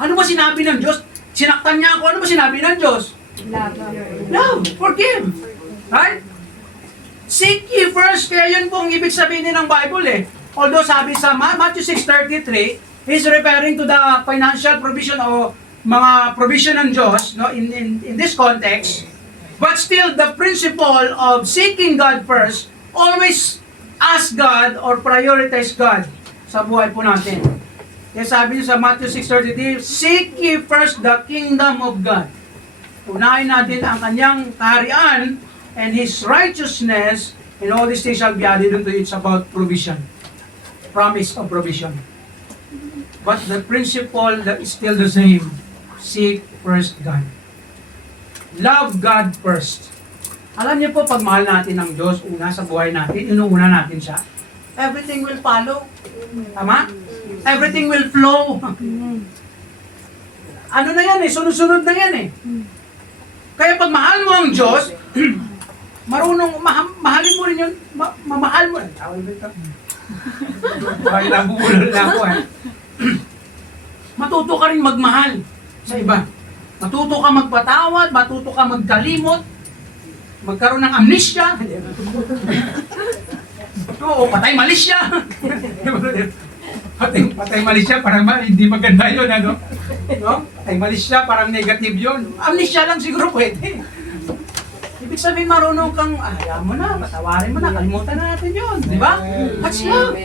Ano ba sinabi ng Diyos? Sinaktan niya ako. Ano ba sinabi ng Diyos? Love. Forgive. Right? Seek ye first. Kaya yun po ang ibig sabihin ng Bible eh. Although sabi sa Matthew 6:33, he's referring to the financial provision o mga provision ng Diyos, no, in this context. But still, the principle of seeking God first, always ask God or prioritize God sa buhay po natin. Kaya sabi niyo sa Matthew 6:33, seek ye first the kingdom of God. Unahin natin ang kanyang kaharian and His righteousness, and all these things shall be added unto you. It's about provision. Promise of provision. But the principle that is still the same. Seek first God. Love God first. Alam niyo po, pag mahal natin ang Diyos, una sa buhay natin, inuuna natin siya, everything will follow. Tama? Everything will flow. Ano na yan eh, sunod-sunod na yan eh. Kaya pag mahal mo ang Diyos, marunong, mahalin mo rin yun, mamahal mo. Tawag ba ito? Bakit nabubulol na ako eh. Matuto ka rin magmahal sa iba. Matuto ka magpatawad, matuto ka magkalimot, magkaroon ng amnesia. Oo, patay malisya. Patay malisya, parang hindi maganda yun, ano? No? Patay malisya, parang negative yun. Amnesia lang siguro pwede. Ibig sabihin, marunong kang, ayaw mo na, patawarin mo na, kalimutan na natin yun. Di ba? That's love.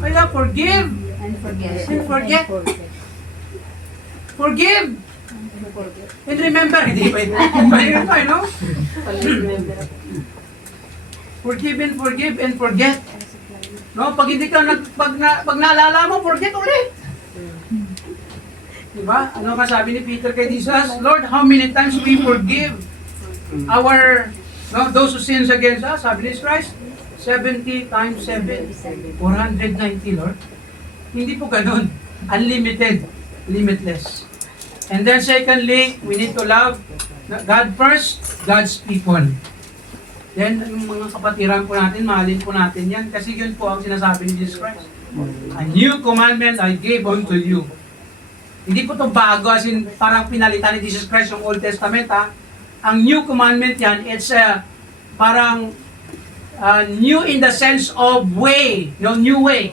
Kaya forgive And forget. and forget. Forgive and remember. Hindi ba yun? Mahirap tayo, no? Forgive and forget. No, pag hindi ka pag naalala mo, forget ulit. Diba? Ano ka sabi ni Peter kay Jesus? Lord, how many times we forgive those who sins against us? Sabi ni Christ, 70 times 7. 490, Lord. Hindi po ganun. Unlimited. Limitless. And then secondly, we need to love God first, God's people. Then, yung mga kapatiran po natin, mahalin po natin yan. Kasi yun po ang sinasabi ni Jesus Christ. A new commandment I gave unto you. Hindi po ito bago, as in parang pinalitan ni Jesus Christ yung Old Testament, ha. Ang new commandment yan, it's parang new in the sense of way, new way.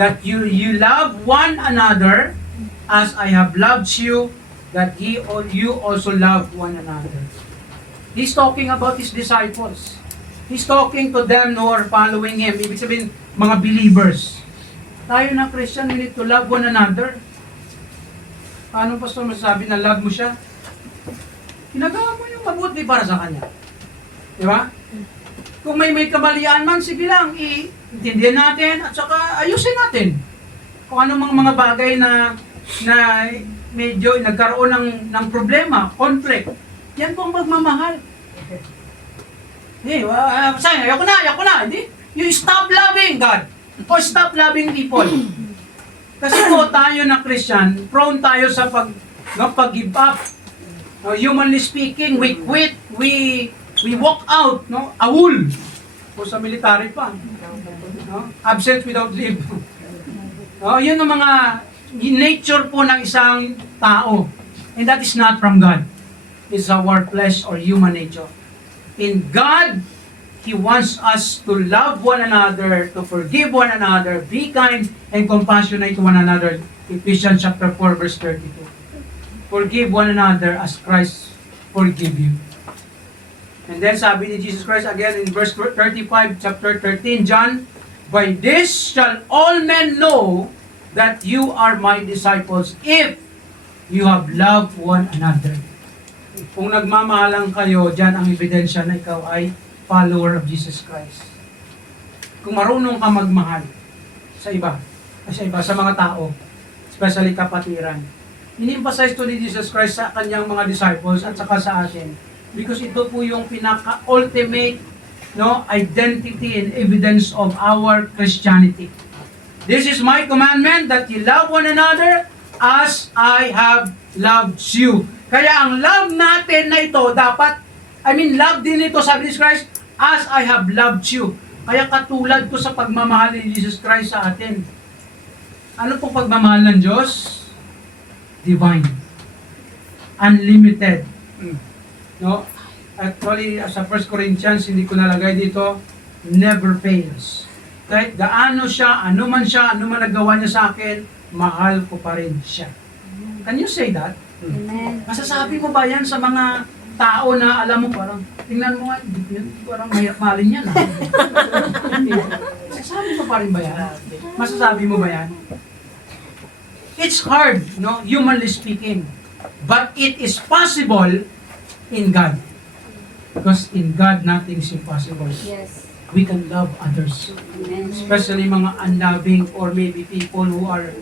That you love one another as I have loved you, that you also love one another. He's talking about His disciples. He's talking to them who are following Him. Ibig sabihin, mga believers. Tayo na Christian, we need to love one another. Paano, Pastor, masasabi na love mo siya? Ginagawa mo yung mabuti para sa Kanya. Di ba? Kung may kamalian man, sige lang, iintindihan natin at saka ayusin natin. Kung anong mga bagay na medyo nagkaroon ng problema, conflict. Yan po ang magmamahal. Ayoko na. Hindi. You stop loving God. O stop loving people. Kasi po tayo na Christian, prone tayo sa pag-give up. Humanly speaking, we quit, we walk out, no? Awol. O sa military pa. No? Absent without leave. No? Yun ang mga nature po ng isang tao. And that is not from God. It's our flesh or human nature. In God, He wants us to love one another, to forgive one another, be kind and compassionate to one another. Ephesians chapter 4, verse 32. Forgive one another as Christ forgive you. And then sabi ni Jesus Christ again in verse 35, chapter 13, John, by this shall all men know that you are my disciples if you have loved one another. Kung nagmamahalan kayo, dyan ang ebidensya na ikaw ay follower of Jesus Christ. Kung marunong ka magmahal sa iba, sa mga tao, especially kapatiran. In-emphasize to ni Jesus Christ sa kanyang mga disciples at saka sa atin. Because ito po yung pinaka-ultimate identity and evidence of our Christianity. This is my commandment that you love one another as I have loved you. Kaya ang love natin na ito dapat, love din ito, sabi ni Jesus Christ, as I have loved you. Kaya katulad ko sa pagmamahal ni Jesus Christ sa atin. Ano po pagmamahal ng Diyos? Divine. Unlimited. No? Actually, sa 1 Corinthians, hindi ko nalagay dito, never fails. Kahit gaano siya, ano man nagawa niya sa akin, mahal ko pa rin siya. Can you say that? Amen. Masasabi mo ba yan sa mga tao na alam mo parang, tingnan mo nga, parang mahalin yan. Masasabi mo pa rin ba yan? Masasabi mo ba yan? It's hard, humanly speaking. But it is possible in God. Because in God, nothing is impossible. Yes. We can love others. Amen. Especially mga unloving or maybe people who are,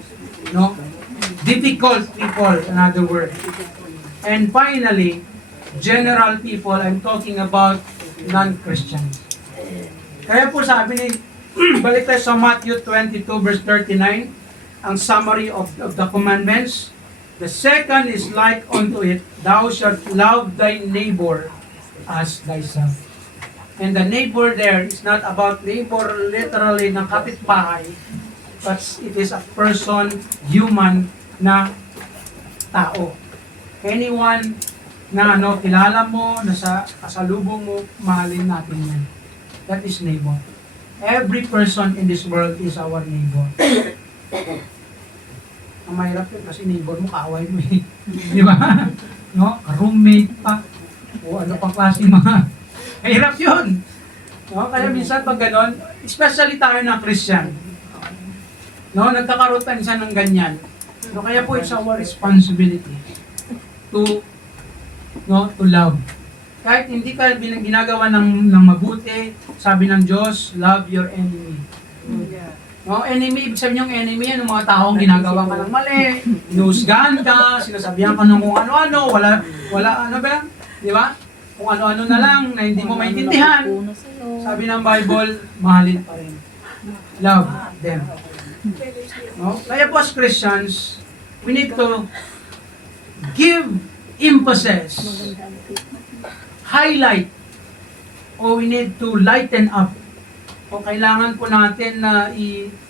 difficult people, another word. And finally, general people, I'm talking about non-Christians. Kaya po sabi ni, balik tayo sa Matthew 22 verse 39, ang summary of the commandments. The second is like unto it, thou shalt love thy neighbor as thyself. And the neighbor there is not about neighbor literally ng kapitbahay, but it is a person, human na tao. Anyone na kilala mo, na sa kasalubong mo, mahalin natin yan. That is neighbor. Every person in this world is our neighbor. Ang mahirap yun kasi neighbor mo, kaaway mo eh. Di ba? Roommate pa. O ano pang klase mga. Mahirap yun. Kaya minsan pag ganon, especially tayo na Christian, nagkakaroon tayo ng ganyan. Kaya po it's our responsibility to love. Kahit hindi ka ginagawa ng mabuti, sabi ng Diyos, love your enemy. Enemy, ibig sabihin yung enemy, yung mga taong ginagawa ka ng mali, inusgahan ka, sinasabihan ka ng kung ano-ano, wala ano ba? Di ba? Kung ano-ano na lang na hindi mo maintindihan. Sabi ng Bible, mahalin pa rin. Love them. Kaya po as Christians, we need to give emphasis, highlight, or we need to lighten up. O kailangan po natin na ipakita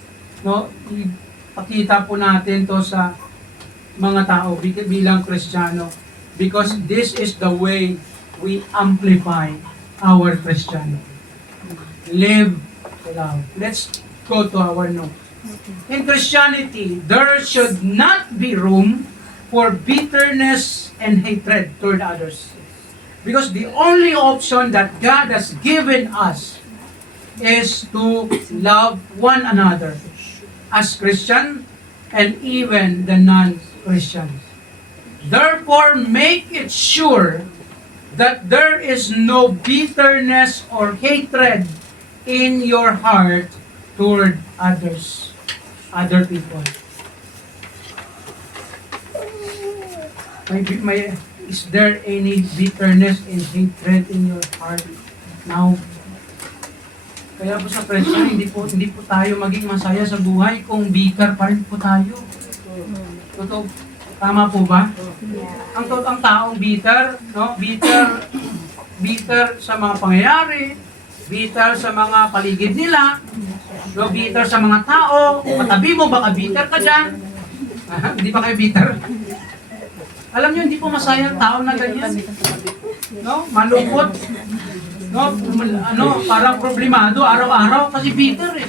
po natin to sa mga tao bilang Kristiyano, because this is the way we amplify our Christianity. Live love. Let's go to our note. In Christianity, there should not be room for bitterness and hatred toward others. Because the only option that God has given us is to love one another as Christian and even the non-Christians. Therefore, make it sure that there is no bitterness or hatred in your heart toward others, other people. Is there any bitterness and hatred in your heart now? Kaya po sa Christian, hindi po tayo maging masaya sa buhay kung bitter pa rin po tayo. Totoo, tama po ba? Ang taong bitter, bitter sa mga pangyayari, bitter sa mga paligid nila, no, bitter sa mga tao, katabi mo, baka bitter ka dyan. Hindi ba kayo bitter? Alam niyo, hindi po masaya ang tao na ganyan. No? Malungkot. No? Parang problemado araw-araw kasi bitter eh.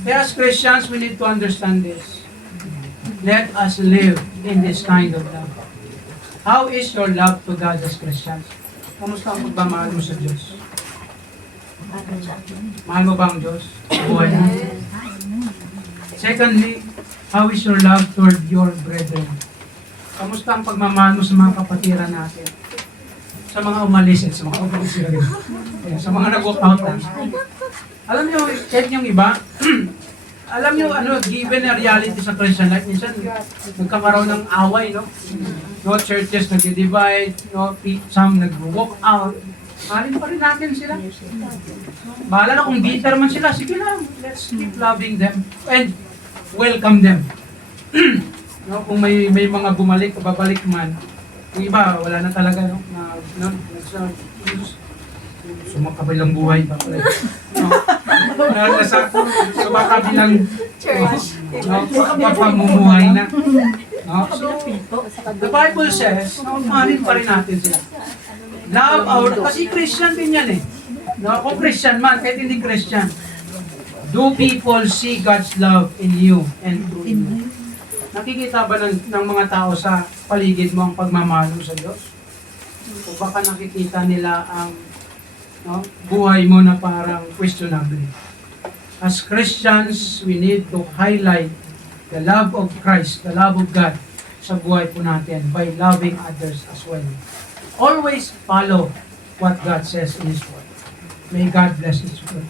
Kaya as Christians, we need to understand this. Let us live in this kind of love. How is your love to God as Christians? Kamusta ang pagmamahal mo sa Diyos? Mahal mo ba ang Diyos? Buhay mo? Secondly, how is your love toward your brethren? Kamusta ang pagmamahal mo sa mga kapatiran natin? Sa mga umalis at sa mga umalis rin. Sa mga nag-walk out na. Alam niyo, check yung iba. Alam niyo, given a reality sa Christian life, minsan nagkakaroon ng away, no? No, churches nag-divide, no? Some nag-walk out. Mahalin pa rin natin sila. Bahala na kung bitter man sila, sige lang, let's keep loving them and welcome them. No, kung may mga bumalik o babalik man, yung iba, wala na talaga, no? Sumakabilang buhay pa pala. No? Nasa sumakabilang pagpamumuhay na. No? So, the Bible says, no, mahalin pa rin natin sila. Love our, kasi Christian din yan eh. No, kung Christian man, kahit hindi Christian, do people see God's love in you and through you? Nakikita ba ng mga tao sa paligid mo ang pagmamahal mo sa Diyos? O baka nakikita nila ang buhay mo na parang questionable. As Christians, we need to highlight the love of Christ, the love of God sa buhay po natin by loving others as well. Always follow what God says in His Word. May God bless His word.